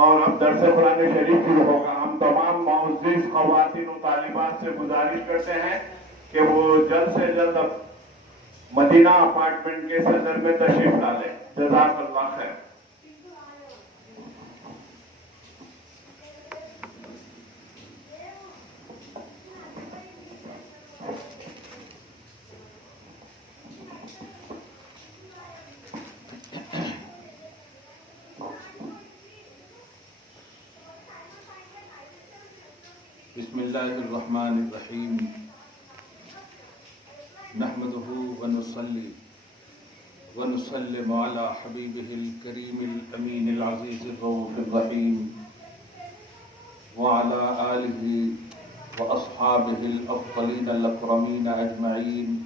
اور اب درس قرآن شریف شروع ہوگا. ہم تمام معزز خواتین و طالبات سے گزارش کرتے ہیں کہ وہ جلد سے جلد اب مدینہ اپارٹمنٹ کے صدر میں تشریف ڈالیں. جزاک اللہ خیر. بسم اللہ الرحمن الرحیم نحمده ونصلی ونسلم علی حبیبہ الکریم الامین العزیز الرؤوف الرحیم وعلی آلہ واصحابہ الافضلین الاکرمین اجمعین.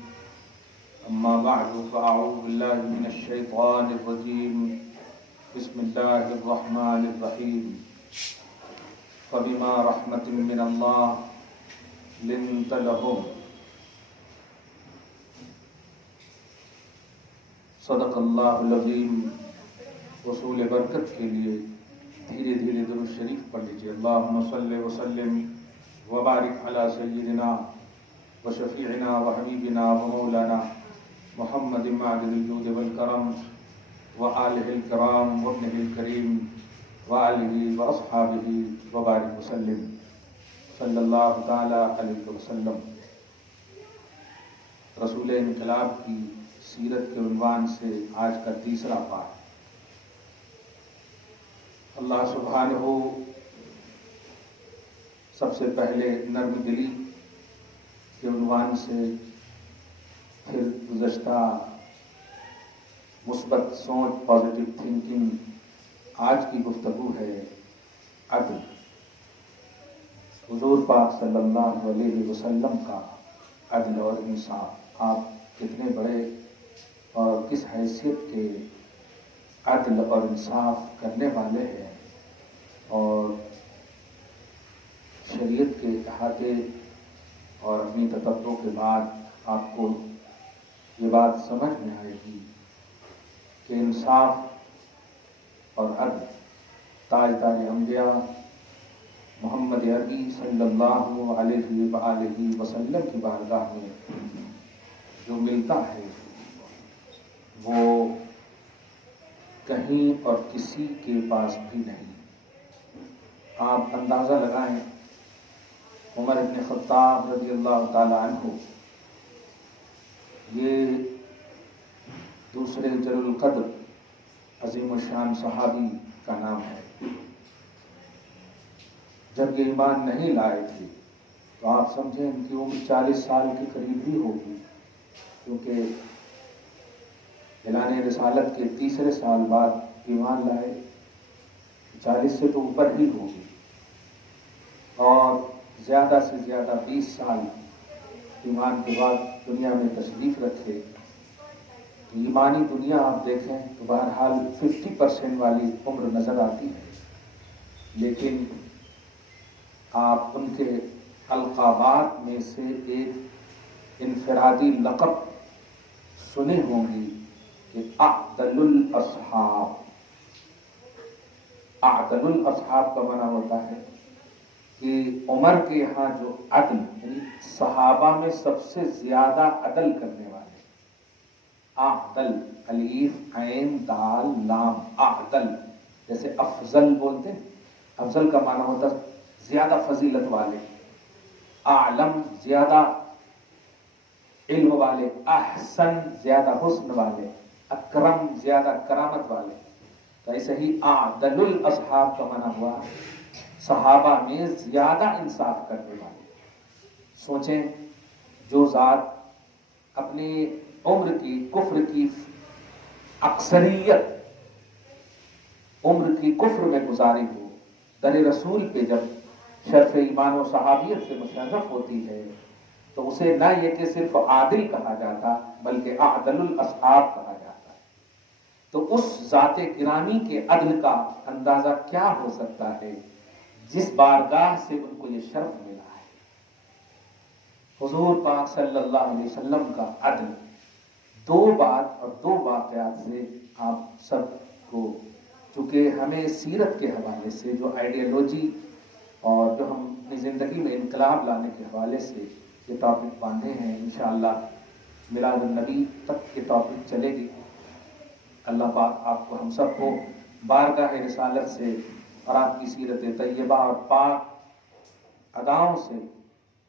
اما بعد فاعوذ باللہ من الشیطان الرجیم. بسم اللہ الرحمن الرحیم. فبما رحمة من الله لنت لهم. صدق اللہ العظیم. وصول برکت کے لیے دھیرے دھیرے درود شریف پڑھ لیجیے. اللہم صلی وسلم وبارک علی سیدنا وشفیعنا وحبیبنا ومولانا محمد معدن الجود والکرم وآلہ الکرام وابنہ الکریم وآلہ واصحابہ وبارک وسلم صلی اللہ تعالی علیہ وسلم. رسول انقلاب کی سیرت کے عنوان سے آج کا تیسرا پارٹ. اللہ سبحانہ سب سے پہلے نرم دلی کے عنوان سے، پھر گزشتہ مثبت سوچ پازیٹو تھنکنگ. آج کی گفتگو ہے عدل. حضور پاک صلی اللہ علیہ وسلم کا عدل اور انصاف. آپ کتنے بڑے اور کس حیثیت کے عدل اور انصاف کرنے والے ہیں، اور شریعت کے احاطے اور اپنی تتبع کے بعد آپ کو یہ بات سمجھ میں آئے گی کہ انصاف اور عدل تاجدار انبیاء محمد عربی صلی اللہ علیہ وآلہ وسلم کی بارگاہ میں جو ملتا ہے وہ کہیں اور کسی کے پاس بھی نہیں. آپ اندازہ لگائیں، عمر بن خطاب رضی اللہ تعالی عنہ، یہ دوسرے جلیل القدر عظیم الشان صحابی کا نام ہے. جب یہ ایمان نہیں لائے تھے تو آپ سمجھیں ان کی عمر 40 سال کے قریب ہی ہوگی، کیونکہ اعلان رسالت کے تیسرے سال بعد ایمان لائے. 40 سے تو اوپر ہی ہوگی، اور زیادہ سے زیادہ 20 سال ایمان کے بعد دنیا میں تشریف رکھے. ایمانی دنیا آپ دیکھیں تو بہرحال 50% والی عمر نظر آتی ہے، لیکن آپ ان کے القابات میں سے ایک انفرادی لقب سنے ہوں گی کہ اعدل الاصحاب. اعدل الاصحاب کا معنی ہوتا ہے کہ عمر کے یہاں جو عدل، یعنی صحابہ میں سب سے زیادہ عدل کرنے والے. اعدل، الف عین دال لام، اعدل. جیسے افضل بولتے ہیں، افضل کا معنی ہوتا ہے زیادہ فضیلت والے. اعلم زیادہ علم والے، احسن زیادہ حسن والے، اکرم زیادہ کرامت والے. تو ایسے ہی اعدل الاصحاب کا معنی ہوا صحابہ میں زیادہ انصاف کرنے والے. سوچیں، جو ذات اپنی عمر کی کفر کی اکثریت عمر کی کفر میں گزاری ہو، در رسول پہ جب شرف ایمان و صحابیت سے مشرف ہوتی ہے تو اسے نہ یہ کہ صرف عادل کہا جاتا بلکہ اعدل الاصحاب کہا جاتا ہے. تو اس ذات گرامی کے عدل کا اندازہ کیا ہو سکتا ہے جس بارگاہ سے ان کو یہ شرف ملا ہے. حضور پاک صلی اللہ علیہ وسلم کا عدل. دو بات اور دو واقعات سے آپ سب کو چونکہ ہمیں سیرت کے حوالے سے جو آئیڈیالوجی اور جو ہم اپنی زندگی میں انقلاب لانے کے حوالے سے یہ ٹاپک باندھے ہیں، انشاءاللہ میلاد النبی تک یہ ٹاپک چلے گی۔ اللہ پاک آپ کو ہم سب کو بارگاہ رسالت سے اور آپ کی سیرت طیبہ اور پاک اداؤں سے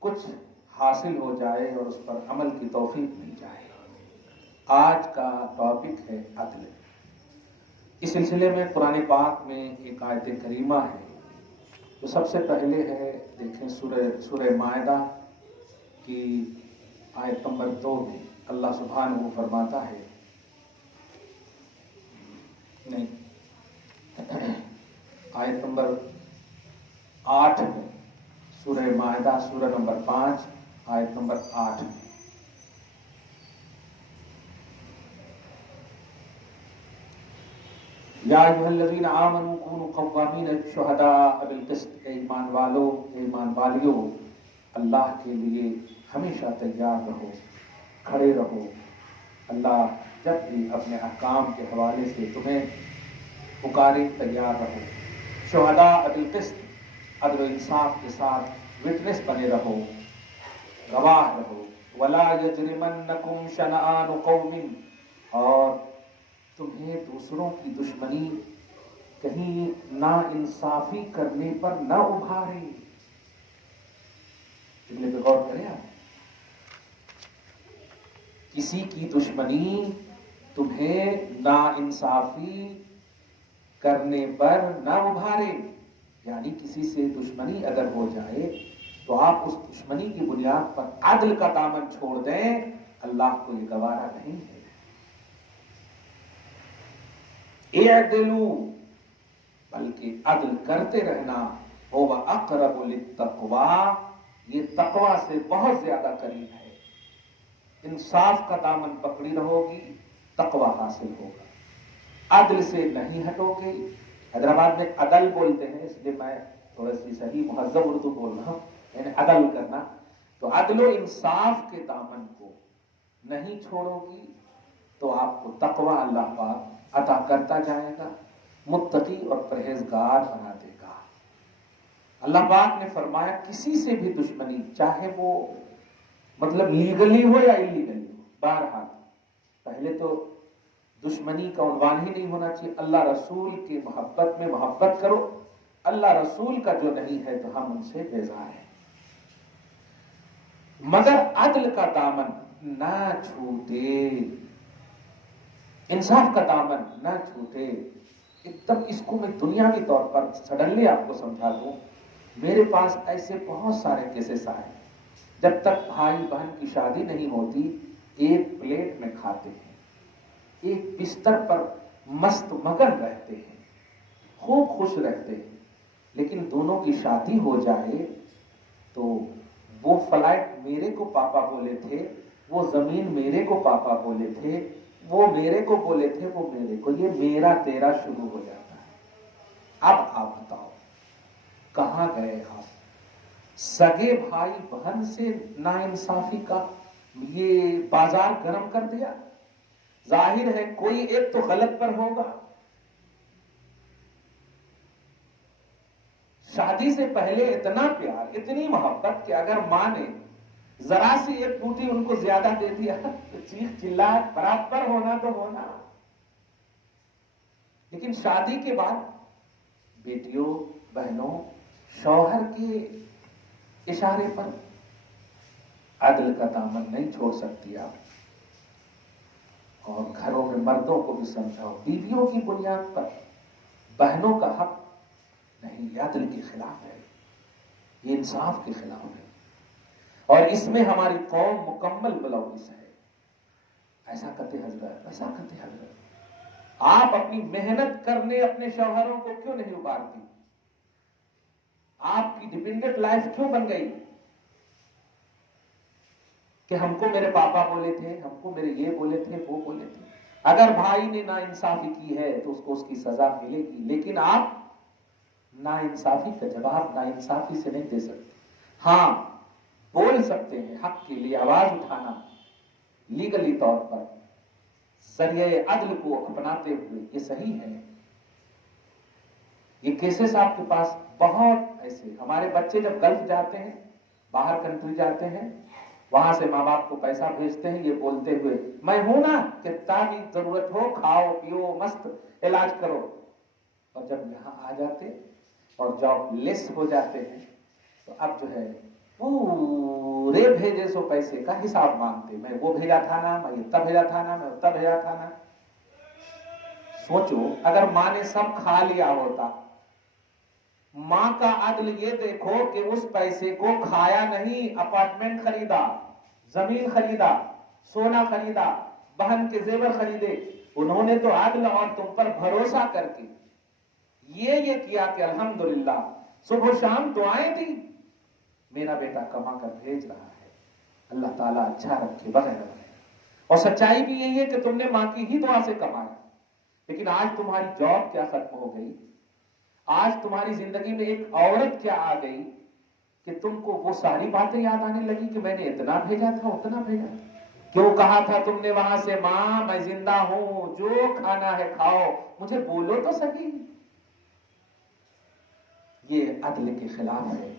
کچھ حاصل ہو جائے اور اس پر عمل کی توفیق مل جائے۔ آج کا ٹاپک ہے عدل۔ اس سلسلے میں قرآن پاک میں ایک آیت کریمہ ہے جو سب سے پہلے ہے، دیکھیں سورہ مائدہ کی آیت نمبر 2 میں اللہ سبحانہ وہ فرماتا ہے، نہیں آیت نمبر 8 میں، سورہ مائدہ سورہ نمبر 5 آیت نمبر 8 میں، یا ایھا الذین آمنوا کونوا قوامین شہداء بالقسط، اے ایمان والو، اے ایمان والیو، اللہ کے لیے ہمیشہ تیار رہو، کھڑے رہو۔ اللہ جب بھی اپنے احکام کے حوالے سے تمہیں پکارے تیار رہو۔ شہداء بالقسط، عدل و انصاف کے ساتھ وٹنس بنے رہو، گواہ رہو۔ ولا یجرمنکم شنآن قوم، اور تمہیں دوسروں کی دشمنی کہیں نا انصافی کرنے پر نہ ابھارے۔ جملے پہ غور کریں آپ، کسی کی دشمنی تمہیں نا انصافی کرنے پر نہ ابھارے، یعنی کسی سے دشمنی اگر ہو جائے تو آپ اس دشمنی کی بنیاد پر عدل کا دامن چھوڑ دیں، اللہ کو یہ گوارا نہیں ہے۔ اعدلوا، بلکہ عدل کرتے رہنا، هو اقرب للتقوی، یہ تقوی سے بہت زیادہ قریب ہے۔ انصاف کا دامن پکڑی رہو گی، تقوی حاصل ہوگا۔ عدل سے نہیں ہٹو گے، حیدرآباد میں عدل بولتے ہیں، اس لیے میں تھوڑا سی صحیح مہذب اردو بول رہا ہوں، یعنی عدل کرنا، تو عدل و انصاف کے دامن کو نہیں چھوڑو گی تو آپ کو تقوی اللہ پاک عطا کرتا جائے گا، متقی اور پرہیزگار بنا دے گا۔ اللہ پاک نے فرمایا کسی سے بھی دشمنی، چاہے وہ مطلب لیگلی ہو یا انلیگلی ہو، بہرحال پہلے تو دشمنی کا عنوان ہی نہیں ہونا چاہیے۔ اللہ رسول کی محبت میں محبت کرو، اللہ رسول کا جو نہیں ہے تو ہم ان سے بیزار ہیں، مگر عدل کا دامن نہ چھوٹے، انصاف کا دامن نہ چھوٹے۔ ایک دم اس کو میں دنیاوی طور پر سڈنلی آپ کو سمجھا دوں، میرے پاس ایسے بہت سارے کیسز آئے، جب تک بھائی بہن کی شادی نہیں ہوتی ایک پلیٹ میں کھاتے ہیں، ایک بستر پر مست مگن رہتے ہیں، خوب خوش رہتے ہیں، لیکن دونوں کی شادی ہو جائے تو وہ فلائٹ میرے کو پاپا بولے تھے، وہ زمین میرے کو پاپا بولے تھے، وہ میرے کو بولے تھے، وہ میرے کو، یہ میرا تیرا شروع ہو جاتا ہے۔ اب آپ بتاؤ کہاں گئے آپ؟ سگے بھائی بہن سے ناانصافی کا یہ بازار گرم کر دیا، ظاہر ہے کوئی ایک تو غلط پر ہوگا۔ شادی سے پہلے اتنا پیار، اتنی محبت کہ اگر ماں نے ذرا سی ایک ٹوٹی ان کو زیادہ دے دیا تو چیخ چلاہٹ، برابر ہونا تو ہونا۔ لیکن شادی کے بعد بیٹیوں بہنوں شوہر کے اشارے پر عدل کا دامن نہیں چھوڑ سکتی آپ، اور گھروں میں مردوں کو بھی سمجھاؤ، بیویوں کی بنیاد پر بہنوں کا حق نہیں، یہ عدل کے خلاف ہے، یہ انصاف کے خلاف ہے، اور اس میں ہماری قوم مکمل ملوث ہے۔ ایسا کرتے حضرت، ایسا کرتے حضرت، آپ اپنی محنت کرنے اپنے شوہروں کو کیوں نہیں ابھارتی؟ آپ کی ڈیپینڈنٹ لائف کیوں بن گئی کہ ہم کو میرے پاپا بولے تھے، ہم کو میرے یہ بولے تھے، وہ بولے تھے؟ اگر بھائی نے ناانصافی کی ہے تو اس کو اس کی سزا ملے گی، لیکن آپ ناانصافی کا جواب ناانصافی سے نہیں دے سکتے۔ ہاں بول سکتے ہیں، حق کے لیے آواز اٹھانا لیگلی طور پر ذریعہ عدل کو اپناتے ہوئے یہ صحیح ہے، یہ کیسز آپ کے پاس بہت ایسے. ہمارے بچے جب گلف جاتے ہیں, باہر کنٹری جاتے ہیں, وہاں سے ماں باپ کو پیسہ بھیجتے ہیں یہ بولتے ہوئے میں ہوں نا کہ تاکہ ضرورت ہو کھاؤ پیو مست علاج کرو, اور جب یہاں آ جاتے اور جاب لیس ہو جاتے ہیں تو اب جو ہے پورے بھیجے سو پیسے کا حساب مانگتے. میں وہ بھیجا تھا نا, میں اتنا بھیجا تھا نا, میں اتنا بھیجا تھا نا. سوچو اگر ماں نے سب کھا لیا ہوتا, ماں کا عدل یہ دیکھو کہ اس پیسے کو کھایا نہیں, اپارٹمنٹ خریدا, زمین خریدا, سونا خریدا, بہن کے زیور خریدے. انہوں نے تو عدل اور تم پر بھروسہ کر کے یہ کیا کہ الحمدللہ صبح شام دعائیں دی, میرا بیٹا کما کر بھیج رہا ہے, اللہ تعالیٰ اچھا رکھے وغیرہ وغیرہ. اور سچائی بھی یہی ہے کہ تم نے ماں کی ہی دعا سے کمایا. لیکن آج تمہاری جاب کیا ختم ہو گئی, آج تمہاری زندگی میں ایک عورت کیا آ گئی کہ تم کو وہ ساری باتیں یاد آنے لگی کہ میں نے اتنا بھیجا تھا اتنا بھیجا تھا. کیوں کہا تھا تم نے وہاں سے, ماں میں زندہ ہوں, جو کھانا ہے کھاؤ, مجھے بولو تو صحیح. یہ عدل کے خلاف ہے.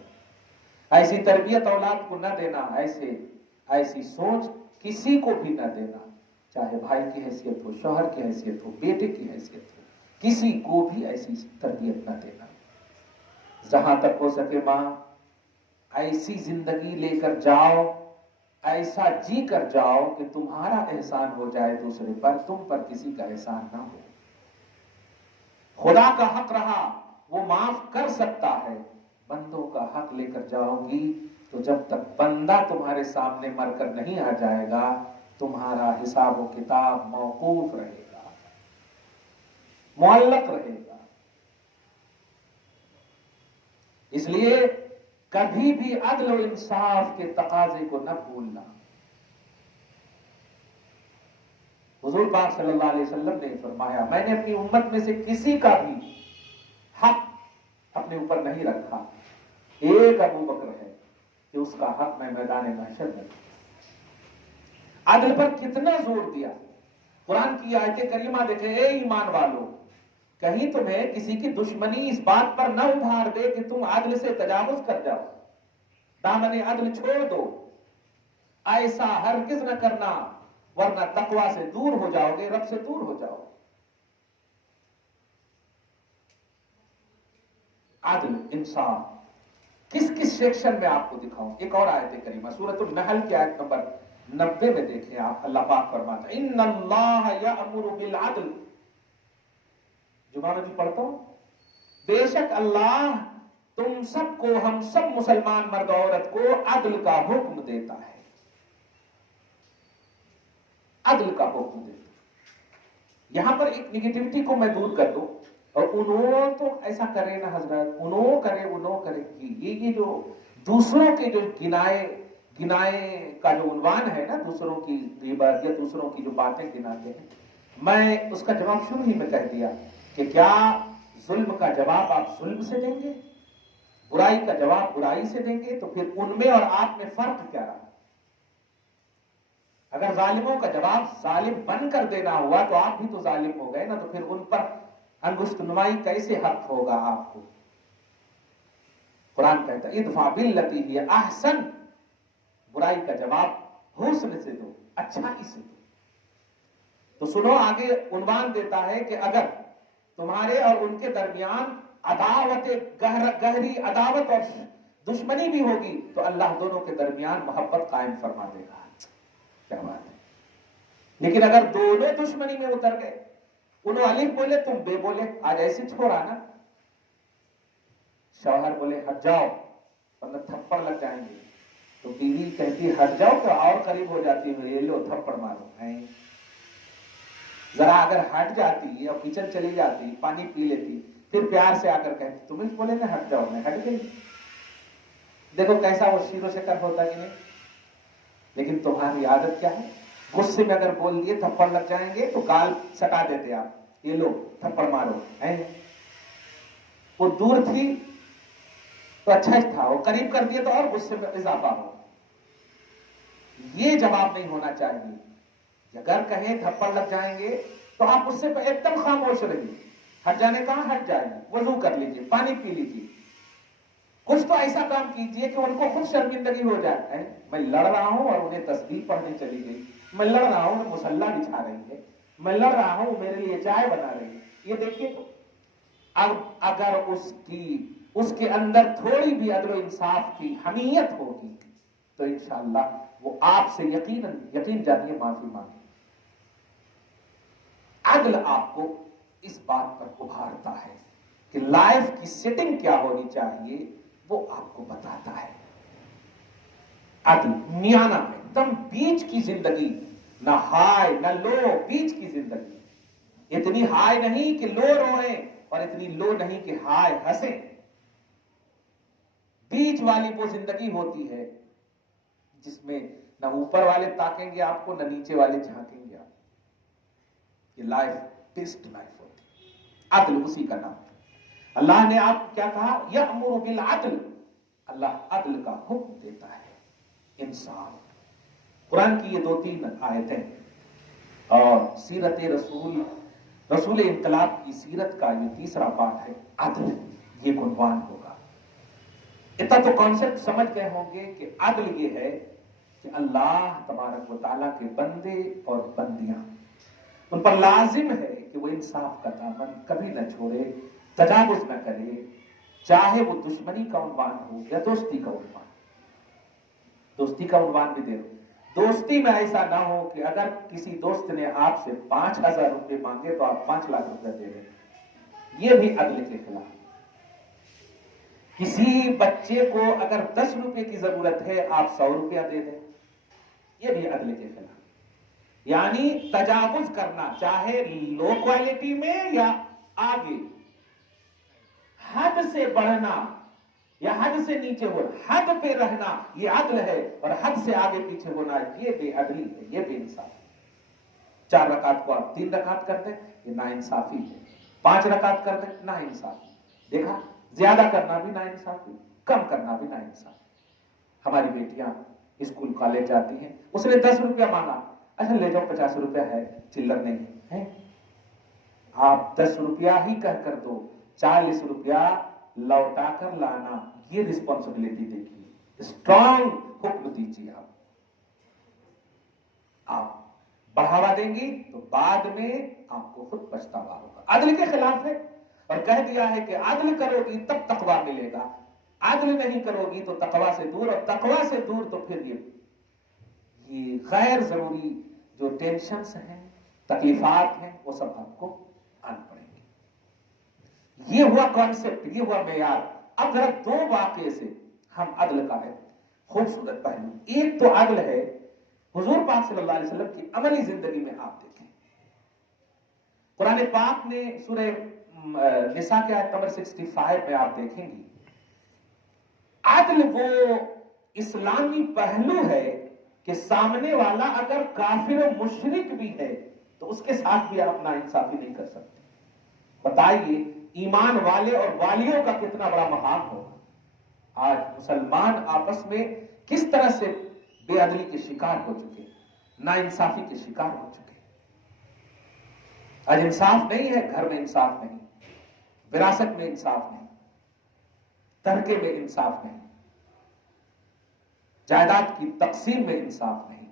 ایسی تربیت اولاد کو نہ دینا, ایسی سوچ کسی کو بھی نہ دینا, چاہے بھائی کی حیثیت ہو, شوہر کی حیثیت ہو, بیٹے کی حیثیت ہو, کسی کو بھی ایسی تربیت نہ دینا. جہاں تک ہو سکے ماں ایسی زندگی لے کر جاؤ, ایسا جی کر جاؤ کہ تمہارا احسان ہو جائے دوسرے پر, تم پر کسی کا احسان نہ ہو. خدا کا حق رہا وہ معاف کر سکتا ہے, بندوں کا حق لے کر جاؤ گی تو جب تک بندہ تمہارے سامنے مر کر نہیں آ جائے گا تمہارا حساب و کتاب موقوف رہے گا, معلق رہے گا. اس لیے کبھی بھی عدل و انصاف کے تقاضے کو نہ بھولنا. حضور پاک صلی اللہ علیہ وسلم نے فرمایا میں نے اپنی امت میں سے کسی کا بھی حق اپنے اوپر نہیں رکھا, ایک ابو بکر ہے کہ اس کا حق میں میدان محشر میں رکھوں. عدل پر کتنا زور دیا. قرآن کی آیت کریمہ دیکھیں, اے ایمان والو کہیں تمہیں کسی کی دشمنی اس بات پر نہ ابھار دے کہ تم عدل سے تجاوز کر جاؤ, دامن عدل چھوڑ دو. ایسا ہرگز نہ کرنا ورنہ تقوی سے دور ہو جاؤ گے, رب سے دور ہو جاؤ. عدل انصاف کس کس سیکشن میں آپ کو دکھاؤں. ایک اور آیت کریمہ سورۃ النحل کی آیت نمبر 90 میں دیکھیں آپ, اللہ پاک فرماتا ہے ان اللہ یأمر بالعدل. جمعہ جی پڑھتا ہوں, بے شک اللہ تم سب کو, ہم سب مسلمان مرد عورت کو عدل کا حکم دیتا ہے. عدل کا حکم دیتا ہے. یہاں پر ایک نگیٹیوٹی کو میں دور کر دوں, اور انہوں تو ایسا کرے نا حضرت, انہوں کرے یہ جو دوسروں کے جو گنائے کا جو عنوان ہے نا, دوسروں کی غیبت یا دوسروں کی جو باتیں گناتے ہیں, میں اس کا جواب شروع ہی میں کہہ دیا کہ کیا ظلم کا جواب آپ ظلم سے دیں گے, برائی کا جواب برائی سے دیں گے, تو پھر ان میں اور آپ میں فرق کیا رہا. اگر ظالموں کا جواب ظالم بن کر دینا ہوا تو آپ بھی تو ظالم ہو گئے نا, تو پھر ان پر انگشت نمائی کیسے حق ہوگا آپ کو. قرآن کہتا ہے ادفع باللتی ہی احسن, برائی کا جواب حسن سے دو, اچھائی سے دو. تو سنو آگے عنوان دیتا ہے کہ اگر تمہارے اور ان کے درمیان عداوت, گہری عداوت اور دشمنی بھی ہوگی تو اللہ دونوں کے درمیان محبت قائم فرما دے گا. کیا بات ہے. لیکن اگر دونوں دشمنی میں اتر گئے, انہوں الف بولے تم بے بولے, آج ایسے چھوڑا نا, شوہر بولے ہٹ جاؤ ورنہ تھپڑ لگ جائیں گے, تو بیوی کہتی ہٹ جاؤ تو اور قریب ہو جاتی ہے, یہ لو تھپڑ مارو. ذرا اگر ہٹ جاتی اور کچن چلی جاتی, پانی پی لیتی, پھر پیار سے آ کر کہتی تم اس بولے نا ہٹ جاؤ, میں ہٹ گئی. دیکھو کیسا وہ شیر و شکر ہوتا کہ نہیں. لیکن تمہاری عادت کیا ہے, غصے میں اگر بول دیے تھپڑ لگ جائیں گے تو گال سٹا دیتے آپ, یہ لو تھپڑ مارو. وہ دور تھی تو اچھا ہی تھا, وہ قریب کر دیے تو اور غصے میں اضافہ ہو. یہ جواب نہیں ہونا چاہیے. اگر کہیں تھپڑ لگ جائیں گے تو آپ اس سے ایک دم خاموش رہیے, हट जाने कहां हट जाएगी, वजू कर लीजिए, पानी पी लीजिए, कुछ तो ऐसा काम कीजिए कि उनको खुद शर्मिंदगी हो जाए। मैं लड़ रहा हूं और उन्हें तस्बीह पढ़ने चली गई, मैं लड़ रहा हूं मुसल्ला बिछा रही है, मैं लड़ रहा हूं मेरे लिए चाय बना रही है। ये देखिए तो अब अगर उसके अंदर थोड़ी भी अदल इंसाफ की हमीयत होगी तो इंशाअल्लाह वो आपसे यकीन जानिए माफी मांगे। अदल आपको इस बात पर उभारता है कि लाइफ की सेटिंग क्या होनी चाहिए, वो आपको बताता है। अदल मियाना एकदम बीच की जिंदगी, ना हाई ना लो, बीच की जिंदगी। इतनी हाई नहीं कि लो रोए और इतनी लो नहीं कि हाय हंसे। बीच वाली वो जिंदगी होती है जिसमें ना ऊपर वाले ताकेंगे आपको, ना नीचे वाले झांकेंगे आप। ये लाइफ बेस्ट लाइफ होती है। अदल उसी का नाम है। अल्लाह ने आपको क्या कहा, यअमुरु बिल अदल, अल्लाह अदल का हुक्म देता है, इंसाफ। कुरान की ये 2-3 आयतें और सीरत रसूल इंकलाब की सीरत का ये तीसरा पार्ट है, अदल। ये गुणवान होगा। इतना तो कॉन्सेप्ट समझ गए होंगे कि अदल ये है कि अल्लाह तबारक व तआला के बंदे और बंदियां, उन पर लाजिम है कि वो इंसाफ का दामन कभी न छोड़े, तजावुज न करे, चाहे वो दुश्मनी का उन्वान हो या दोस्ती का उन्वान। दोस्ती का उन्वान भी दे दो। दोस्ती में ऐसा ना हो कि अगर किसी दोस्त ने आपसे 5,000 रुपए मांगे तो आप 5 लाख रुपए दे दें, यह भी अदल के खिलाफ। किसी बच्चे को अगर 10 रुपए की जरूरत है, आप 100 रुपया दे दें, यह भी अदल के खिलाफ। यानी तजावुज करना, चाहे लो क्वालिटी में या आगे, हद से बढ़ना या हद से नीचे होना, हद पे रहना, ये अदल है। और हद से आगे पीछे होना, ये बेअदली है, ये बेइंसाफी। 4 रकात को आप 3 रकात करते हैं, ये नाइंसाफी है। 5 रकात करते हैं, नाइंसाफी। देखा, ज्यादा करना भी नाइंसाफी, कम करना भी नाइंसाफी। हमारी बेटियां स्कूल कॉलेज जाती हैं, उसने 10 रुपया मांगा, अच्छा ले जाओ 50 रुपया है, चिल्लर नहीं है। आप 10 रुपया ही कहकर दो, 40 रुपया लौटा कर लाना, ये रिस्पॉन्सिबिलिटी देखिए। स्ट्रॉन्ग हुक्म दीजिए। आप बढ़ावा देंगी तो बाद में आपको खुद पछतावा होगा। अदल के खिलाफ है और कह दिया है कि अदल करोगी तब तकवा मिलेगा, अदल नहीं करोगी तो तकवा से दूर, और तकवा से दूर तो फिर ये गैर जरूरी जो टेंशन्स हैं, तकलीफात हैं, वो सब आपको आन पड़ेंगे। ये हुआ कॉन्सेप्ट, ये हुआ मेयार। अब जरा 2 वाकये से हम अदल का है खूबसूरत पहलू। एक तो अदल है हुजूर पाक सल्लल्लाहु अलैहि वसल्लम की अमली जिंदगी में। आप देखें, कुरान पाक ने सूरह निसा के आयत नंबर 65 में आप देखेंगे, अदल वो इस्लामी पहलू है कि सामने वाला अगर काफिर और मुशरिक भी है तो उसके साथ भी आप नाइंसाफी नहीं कर सकते। बताइए, ईमान वाले और वालियों का कितना बड़ा मकाम होगा। आज मुसलमान आपस में किस तरह से बेअदली के शिकार हो चुके, नाइंसाफी के शिकार हो चुके। आज इंसाफ नहीं है, घर में इंसाफ नहीं, विरासत में इंसाफ नहीं, तरके में इंसाफ नहीं, जायदाद की तकसीम में इंसाफ नहीं,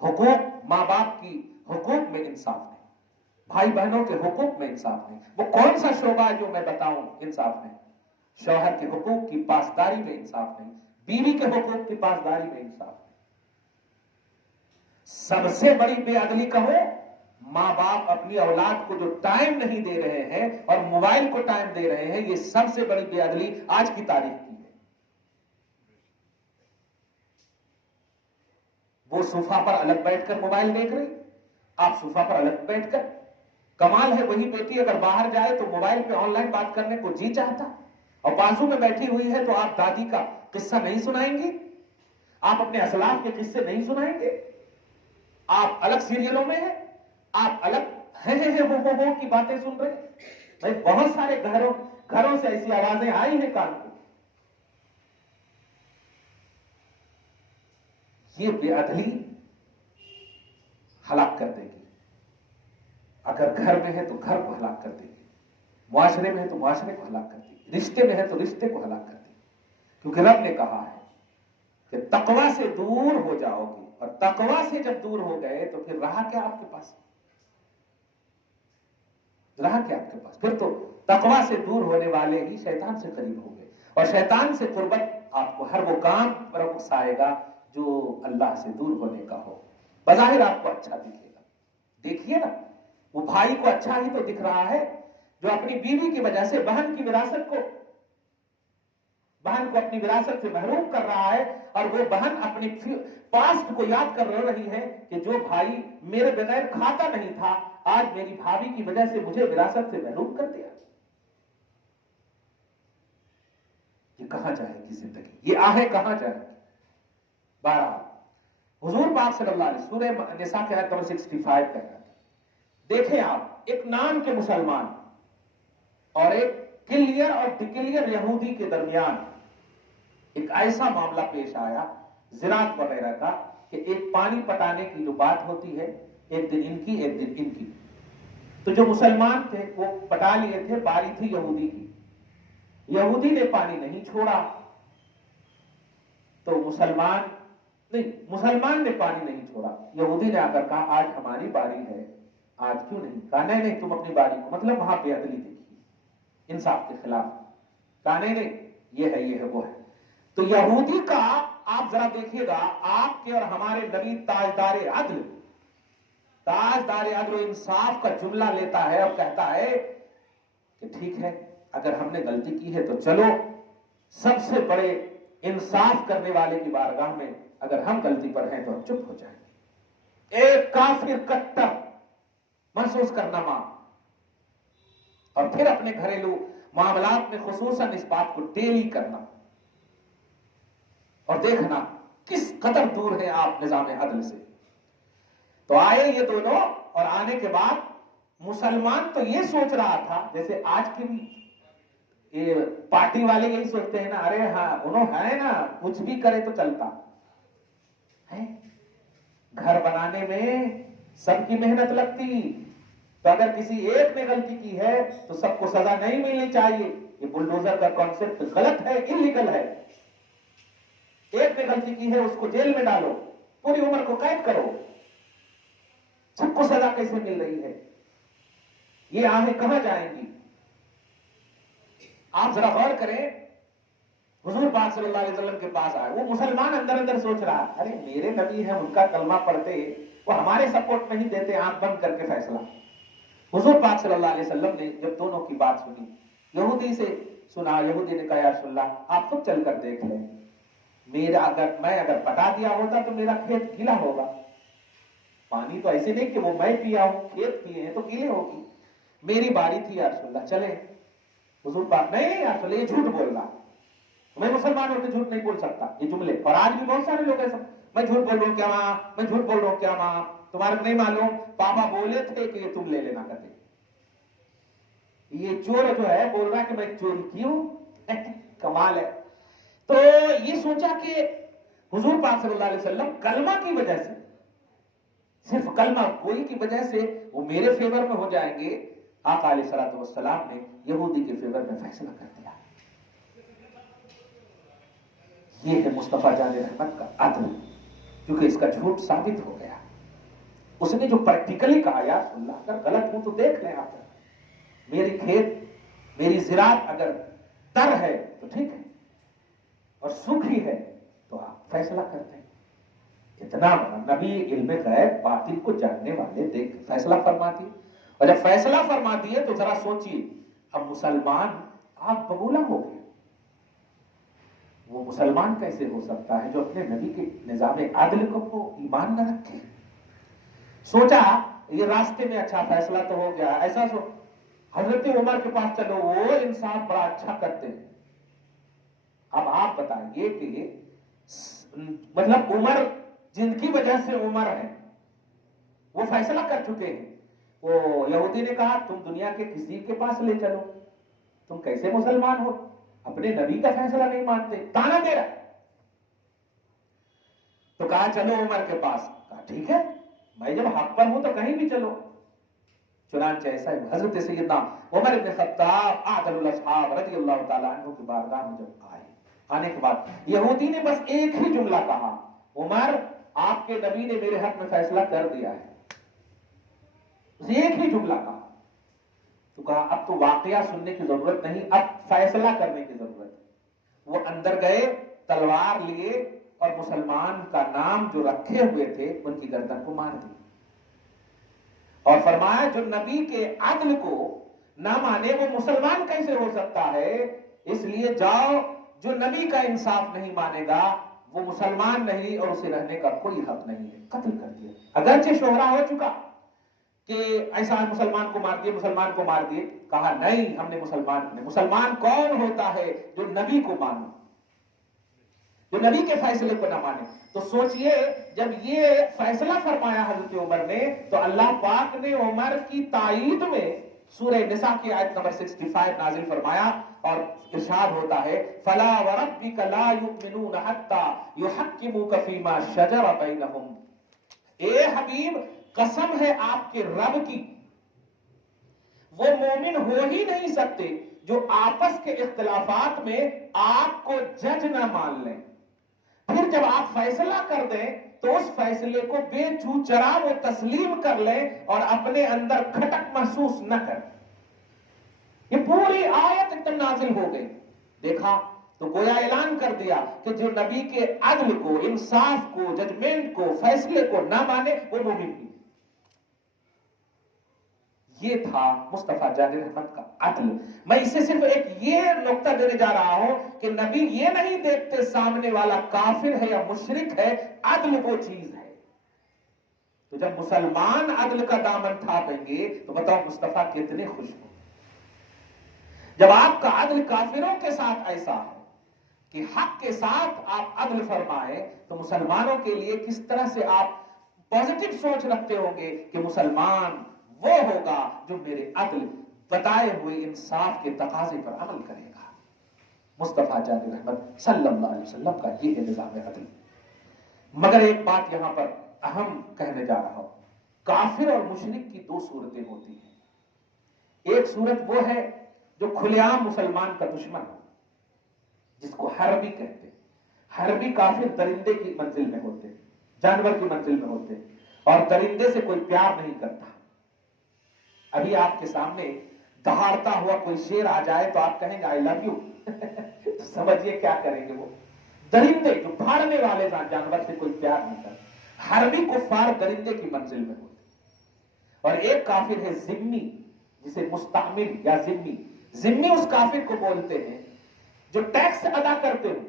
हुकूक मां बाप की हुकूक में इंसाफ नहीं, भाई बहनों के हुकूक में इंसाफ नहीं। वो कौन सा शोबा है जो मैं बताऊं इंसाफ नहीं? शौहर के हुकूक की पासदारी में इंसाफ नहीं, बीवी के हुकूक की पासदारी में इंसाफ नहीं। सबसे बड़ी बेअदली कहो, मां बाप अपनी औलाद को जो टाइम नहीं दे रहे हैं और मोबाइल को टाइम दे रहे हैं, ये सबसे बड़ी बेअदली आज की तारीख की है। वो सोफा पर अलग बैठकर मोबाइल देख रही, आप सोफा पर अलग बैठकर। कमाल है, वही बेटी अगर बाहर जाए तो मोबाइल पे ऑनलाइन बात करने को जी चाहता, और बाजू में बैठी हुई है तो आप दादी का किस्सा नहीं सुनाएंगे, आप अपने असलाफ के किस्से नहीं सुनाएंगे, आप अलग सीरियलों में हैं, आप अलग है वो की बातें सुन रहे हैं। भाई बहुत सारे घरों से ऐसी आवाजें आई हैं कान को। ये बेअदली हलाक कर देगी। अगर घर में है तो घर को हलाक कर देगी। मुआशरे में है तो मुआशरे को हलाक करती है, रिश्ते में है तो रिश्ते को हलाक करती है। क्योंकि रब ने कहा है कि तकवा से दूर हो जाओगे, और तकवा से जब दूर हो गए तो फिर रहा क्या आपके पास? रहा क्या आपके पास? फिर तो तकवा से दूर होने वाले ही शैतान से करीब होंगे, और शैतान से कुर्बत आपको हर वो काम पर उकसाएगा जो अल्लाह से दूर होने का हो। बज़ाहिर आपको अच्छा दिखेगा, देखिए ना, वो भाई को अच्छा ही तो दिख रहा है जो अपनी बीवी की वजह से बहन की विरासत को, बहन को अपनी विरासत से महरूम कर रहा है, और वो बहन अपनी पास्ट को याद कर रही है कि जो भाई मेरे बगैर खाता नहीं था, आज मेरी भाभी की वजह से मुझे विरासत से महरूम कर दिया। ये कहां जाएगी जिंदगी, ये आहे कहां जाएगी? 12 हुजूर पाक सल्लल्लाहु अलैहि वसल्लम सूरह निसा के आयत नंबर 65 कह रहा है, देखें आप, एक नाम के मुसलमान और एक क्लियर और डिक्लियर यहूदी के दरमियान एक ऐसा मामला पेश आया ज़िरात वगैरह का कि एक पानी पटाने की जो बात होती है, एक दिन इनकी एक दिन इनकी, तो जो मुसलमान थे वो पटा लिए थे, बारी थी यहूदी की। यहूदी ने पानी नहीं छोड़ा तो मुसलमान ने पानी नहीं छोड़ा। यहूदी ने आकर कहा आज हमारी बारी है, आज क्यों नहीं? कहा नहीं तुम अपनी बारी को, मतलब वहां बेअदली देखी, इंसाफ के खिलाफ। कहा नहीं ये है वो है। तो यहूदी का आप जरा देखिएगा, आपके और हमारे नबी ताजदार अदल इंसाफ का जुमला लेता है और कहता है कि ठीक है, अगर हमने गलती की है तो चलो सबसे बड़े इंसाफ करने वाले की बारगाह में अगर हम गलती पर हैं तो हम चुप हो जाएंगे। एक काफिर कट्टर महसूस करना मां, और फिर अपने घरेलू मामलात में खुसूसन इस बात को डेली करना, और देखना किस कदर दूर है आप निजाम अदल से। तो आए ये दोनों, और आने के बाद मुसलमान तो ये सोच रहा था, जैसे आज की भी ये पार्टी वाले यही सोचते हैं ना, अरे हाँ उन्होंने है ना, कुछ भी करे तो चलता है। घर बनाने में सबकी मेहनत लगती, तो अगर किसी एक ने गलती की है तो सबको सजा नहीं मिलनी चाहिए। ये बुलडोजर का कॉन्सेप्ट गलत है, इलीगल है। एक ने गलती की है उसको जेल में डालो, पूरी उम्र को कैद करो, सबको सजा कैसे मिल रही है? ये आहें कहां जाएंगी? आप जरा गौर करें, हुजूर पाक सल्लल्लाहु अलैहि वसल्लम के पास आए, वो मुसलमान अंदर अंदर सोच रहा, अरे मेरे नबी है, उनका कलमा पढ़ते, वो हमारे सपोर्ट नहीं देते, आंख बंद करके फैसला। हुजूर पाक सल्लल्लाहु अलैहि वसल्लम ने जब दोनों की बात सुनी, यहूदी से सुना, यहूदी ने कहा या रसूल अल्लाह आप खुद चलकर देख लें, मैं अगर पटा दिया होता तो मेरा खेत गीला होगा। पानी तो ऐसे नहीं कि वो मैं पिया हूं, खेत पिए हैं तो गीले होगी, मेरी बारी थी या रसूल अल्लाह चले। हुजूर पाक नहीं या रसूल अल्लाह ये झूठ बोल रहा, मैं मुसलमान होकर झूठ नहीं बोल सकता, ये जुमले। और आज भी बहुत सारे लोग ऐसा, मैं झूठ बोल रहा हूं क्या मां, मैं झूठ बोल रहा हूं क्या मां, तुम्हारे को नहीं मालूम, पापा बोले थे कि ये तुम ले लेना करते। ये चोर जो है बोल रहा है कि मैं चोरी की हूं, कमाल है। तो ये सोचा कि हुजूर पाक सल्लल्लाहु अलैहि वसल्लम कलमा की वजह से, सिर्फ कलमा कोई की वजह से वो मेरे फेवर में हो जाएंगे। आका अलैहिस्सलातु वस्सलाम ने यहूदी के फेवर में फैसला कर दिया। ये है मुस्तफा जाने रहमत का अदल, क्योंकि इसका झूठ साबित हो गया। उसने जो प्रैक्टिकली कहा या अल्लाह अगर गलत हूं तो देख लें आप, मेरी खेत मेरी ज़िरात अगर तर है तो ठीक है, और सूखी है तो आप फैसला करते हैं। इतना बड़ा नबी इल्म गैब बातिल को जानने वाले देख फैसला फरमा दिए, और जब फैसला फरमा दिए तो जरा सोचिए, अब मुसलमान आप बबूला हो गए। वो मुसलमान कैसे हो सकता है जो अपने नबी के निजाम आदिल को ईमान न रखे? सोचा ये रास्ते में अच्छा फैसला तो हो गया, ऐसा हजरत उमर के पास चलो, वो इंसाफ बड़ा अच्छा करते हैं। अब आप बताइए कि मतलब उमर जिनकी वजह से उमर है वो फैसला कर चुके हैं। वो यहूदी ने कहा तुम दुनिया के किसी के पास ले चलो, तुम कैसे मुसलमान हो, अपने नबी का फैसला नहीं मानते, ताना दे रहा। तो कहा चलो उमर के पास। कहा ठीक है, मैं जब हक पर हूं तो कहीं भी चलो। चुनांचे ऐसा है, हजरत सैयदना उमर इब्न खत्ताब आदलुल असहाब रज़ी अल्लाह ताला अन्हु की बारगाह में जब आए, आने के बाद यहूदी ने बस एक ही जुमला कहा, उमर आपके नबी ने मेरे हक में फैसला कर दिया है। एक ही जुमला कहा। तो कहा अब तो वाकया सुनने की जरूरत नहीं, अब फैसला करने की जरूरत है। वो अंदर गए, तलवार लिए और मुसलमान का नाम जो रखे हुए थे उनकी गर्दन को मार दी और फरमाया जो नबी के अदल को ना माने वो मुसलमान कैसे हो सकता है, इसलिए जाओ, जो नबी का इंसाफ नहीं मानेगा वो मुसलमान नहीं और उसे रहने का कोई हक नहीं है। कत्ल कर दिया। अगरचे शोहरा हो चुका कि ऐसा मुसलमान को मार दिए, मुसलमान को मार दिए। कहा नहीं, हमने मुसलमान कौन होता है जो नबी को माने, जो नबी के फैसले को ना माने। तो सोचिए जब ये फैसला फरमाया हजरत उमर ने, तो अल्लाह पाक ने उमर की ताईद में सूरह निसा की आयत नंबर 65 नाजिल फरमाया और इरशाद होता है, फला व रब्बिका ला युमिनून हत्ता युहक्किमुका फीमा शजर बैनहुम। ए हबीब, कसम है आपके रब की, वो मोमिन हो ही नहीं सकते जो आपस के इख्तिलाफात में आपको जज ना मान लें, फिर जब आप फैसला कर दें तो उस फैसले को बेचूचरा वो तस्लीम कर लें और अपने अंदर खटक महसूस न करें। ये पूरी आयत एकदम नाजिल हो गई। देखा तो गोया ऐलान कर दिया कि जो नबी के अदल को, इंसाफ को, जजमेंट को, फैसले को ना माने वो मोमिन नहीं। ये था मुस्तफा जान रहमत का अदल। मैं इसे सिर्फ एक ये नुक्ता देने जा रहा हूं कि नबी ये नहीं देखते सामने वाला काफिर है या मुशरिक है, अदल वो चीज है। तो जब मुसलमान अदल का दामन थापेंगे तो बताओ मुस्तफा कितने खुश होंगे। जब आपका अदल काफिरों के साथ ऐसा है कि हक के साथ आप अदल फरमाए, तो मुसलमानों के लिए किस तरह से आप पॉजिटिव सोच रखते होंगे कि मुसलमान वो होगा जो मेरे अदल बताए हुए इंसाफ के तकाजे पर अमल करेगा। मुस्तफा जान रहमत सल्लल्लाहु अलैहि वसल्लम का ये है निज़ाम अदल। मगर एक बात यहां पर अहम कहने जा रहा हूं, काफिर और मुशरिक की दो सूरतें होती हैं। एक सूरत वो है जो खुलेआम मुसलमान का दुश्मन हो, जिसको हरबी कहते हैं। हरबी काफिर दरिंदे की मंजिल में होते, जानवर की मंजिल में होते और दरिंदे से कोई प्यार नहीं करता। अभी आपके सामने दहाड़ता हुआ कोई शेर आ जाए तो आप कहेंगे आई लव यू तो समझिए क्या करेंगे वो। दरिंदे जो फाड़ने वाले जानवर से कोई प्यार नहीं करता। हरबी कुफ्फार दरिंदे की मंजिल में होते। और एक काफिर है जिम्मी, जिसे मुस्तामिल या जिम्मी, जिम्मी उस काफिर को बोलते हैं जो टैक्स अदा करते हो,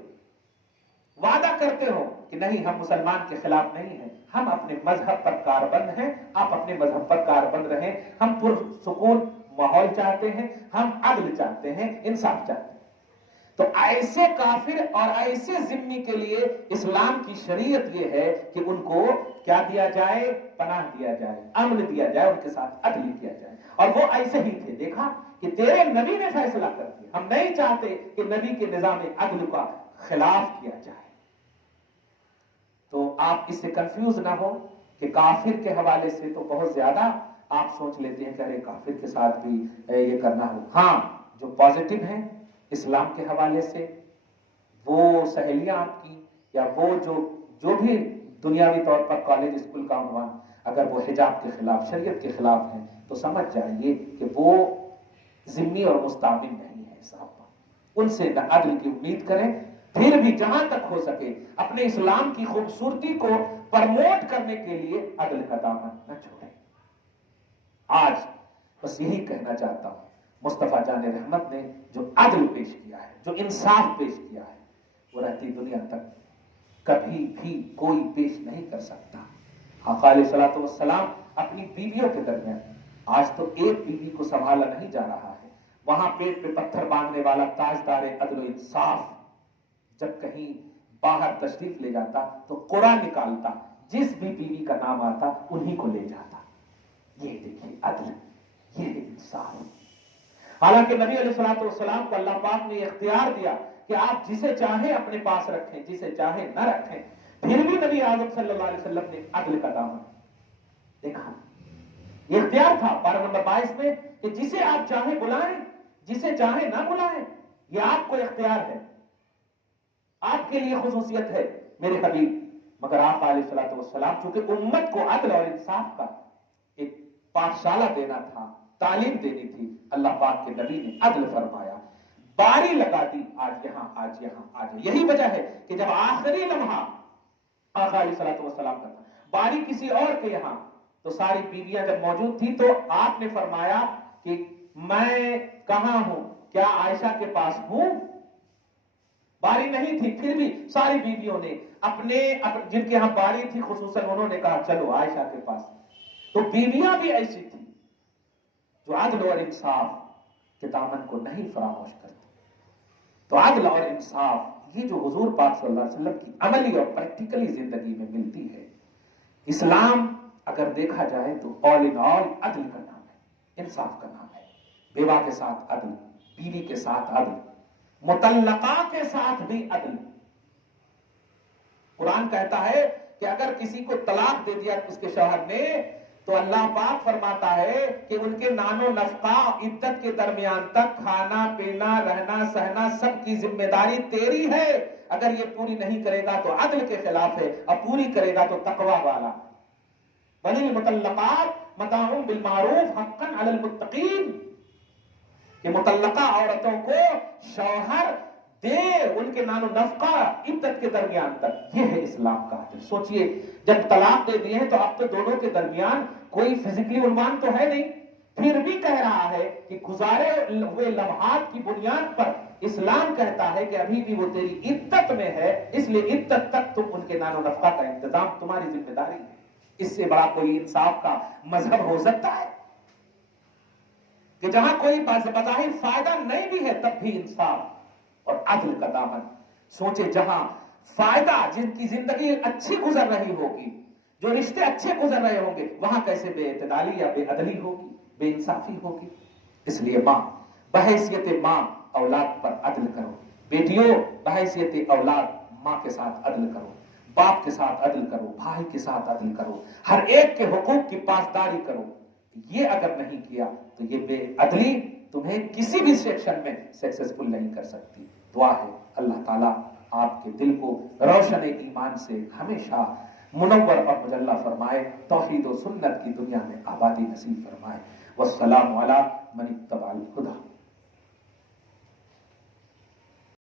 वादा करते हो कि नहीं हम मुसलमान के खिलाफ नहीं हैं, हम अपने मजहब पर कारबंद हैं, आप अपने मजहब पर कारबंद रहें, हम पुरसुकून माहौल चाहते हैं, हम अदल चाहते हैं, इंसाफ चाहते हैं। तो ऐसे काफिर और ऐसे जिम्मी के लिए इस्लाम की शरीयत यह है कि उनको क्या दिया जाए, पनाह दिया जाए, अमन दिया जाए, उनके साथ अदल किया जाए। और वो ऐसे ही थे। देखा कि तेरे नबी ने फैसला कर दिया, हम नहीं चाहते कि नबी के निजाम अदल का खिलाफ किया जाए। तो आप इससे कंफ्यूज ना हो कि काफिर के हवाले से तो बहुत ज्यादा आप सोच लेते हैं कि अरे काफिर के साथ भी ये करना हो। हाँ, जो पॉजिटिव है इस्लाम के हवाले से, वो सहेलियां आपकी या वो जो भी दुनियावी तौर पर कॉलेज स्कूल का उन्वान, अगर वो हिजाब के खिलाफ, शरीयत के खिलाफ है, तो समझ जाइए कि वो जिम्मी और मुस्तामिल नहीं है साहब। उनसे न अदल की उम्मीद करें। फिर भी जहां तक हो सके अपने इस्लाम की खूबसूरती को प्रमोट करने के लिए अदल का दामन न छोड़ें। आज बस यही कहना चाहता हूं, मुस्तफा जान रहमत ने जो अदल पेश किया है, जो इंसाफ पेश किया है, वो रहती दुनिया तक कभी भी कोई पेश नहीं कर सकता। आका अलैहिस्सलातु वस्सलाम अपनी बीवियों के दरमियान, आज तो एक बीवी को संभाला नहीं जा रहा है, वहां पेट पे पत्थर बांधने वाला ताजदार अदल और इंसाफ जब कहीं बाहर तशरीफ ले जाता तो कुरा निकालता, जिस भी बीवी का नाम आता उन्हीं को ले जाता। ये देखिए अदल, ये इंसाफ। हालांकि नबी अलैहिस्सलातु वस्सलाम को अल्लाह पाक ने इख्तियार दिया कि आप जिसे चाहे अपने पास रखें, जिसे चाहे न रखें। फिर भी नबी आज़म सल्लल्लाहु अलैहि वसल्लम ने अदल का दामन देखा। یہ اختیار تھا 12 نمبر 22 میں کہ جسے آپ چاہیں بلائیں، جسے چاہیں نہ بلائیں، یہ آپ کو اختیار ہے، آپ کے لیے خصوصیت ہے میرے حبیب۔ مگر آپ علیہ الصلوۃ والسلام چونکہ امت کو عدل اور انصاف کا ایک پاٹھشالہ دینا تھا، تعلیم دینی تھی، اللہ پاک کے نبی نے عدل فرمایا، باری لگا دی، آج یہاں آج یہاں آج۔ یہی وجہ ہے کہ جب آخری لمحہ آقا علیہ الصلوۃ والسلام کا تھا، باری کسی اور کے یہاں، تو ساری بیویاں جب موجود تھی تو آپ نے فرمایا کہ میں کہاں ہوں، کیا عائشہ کے پاس ہوں؟ باری نہیں تھی، پھر بھی ساری بیویوں نے اپنے جن کے ہاں باری تھی خصوصاً انہوں نے کہا چلو عائشہ کے پاس۔ تو بیویاں بھی ایسی تھی جو عدل اور انصاف کے دامن کو نہیں فراموش کرتی۔ تو عدل اور انصاف یہ جو حضور پاک صلی اللہ علیہ وسلم کی عملی اور پریکٹیکلی زندگی میں ملتی ہے، اسلام اگر دیکھا جائے تو آل ان آل عدل کا نام ہے، انصاف کا نام ہے۔ بیوہ کے ساتھ عدل، بیوی کے ساتھ عدل، مطلقہ کے ساتھ بھی عدل۔ قرآن کہتا ہے کہ اگر کسی کو طلاق دے دیا اس کے شوہر نے تو اللہ پاک فرماتا ہے کہ ان کے نان و نفقہ عدت کے درمیان تک کھانا پینا رہنا سہنا سب کی ذمہ داری تیری ہے، اگر یہ پوری نہیں کرے گا تو عدل کے خلاف ہے، اور پوری کرے گا تو تقوی والا۔ وَلِلْمُطَلَّقَاتِ مَتَاعٌ بِالْمَعْرُوفِ حَقًّا عَلَى الْمُتَّقِينَ، کہ مطلقہ عورتوں کو شوہر دے ان کے نان و نفقہ عدت کے درمیان تک، یہ ہے اسلام کا عدل۔ سوچئے جب طلاق دے دیے ہیں تو اب تو دونوں کے درمیان کوئی فزیکلی عنوان تو ہے نہیں، پھر بھی کہہ رہا ہے کہ گزارے ہوئے لمحات کی بنیاد پر اسلام کہتا ہے کہ ابھی بھی وہ تیری عدت میں ہے، اس لیے عدت تک تم ان کے نان و نفقہ کا انتظام تمہاری ذمہ داری ہے۔ اس سے بڑا کوئی انصاف کا مذہب ہو سکتا ہے کہ جہاں کوئی بظاہر فائدہ نہیں بھی ہے تب بھی انصاف اور عدل کا دامن۔ سوچے جہاں فائدہ، جن کی زندگی اچھی گزر رہی ہوگی، جو رشتے اچھے گزر رہے ہوں گے، وہاں کیسے بے اعتدالی یا بے عدلی ہوگی، بے انصافی ہوگی۔ اس لیے ماں بحیثیت ماں اولاد پر عدل کرو، بیٹیوں بحیثیت اولاد ماں کے ساتھ عدل کرو، باپ کے ساتھ عدل کرو، بھائی کے ساتھ عدل کرو، ہر ایک کے حقوق کی پاسداری کرو۔ یہ اگر نہیں کیا تو یہ بے عدلی تمہیں کسی بھی سیکشن میں سکسیسفل نہیں کر سکتی۔ دعا ہے اللہ تعالیٰ آپ کے دل کو روشن ایمان سے ہمیشہ منور اور مجلہ فرمائے، توحید و سنت کی دنیا میں آبادی نصیب فرمائے۔ والسلام علی من اتبع الہدی۔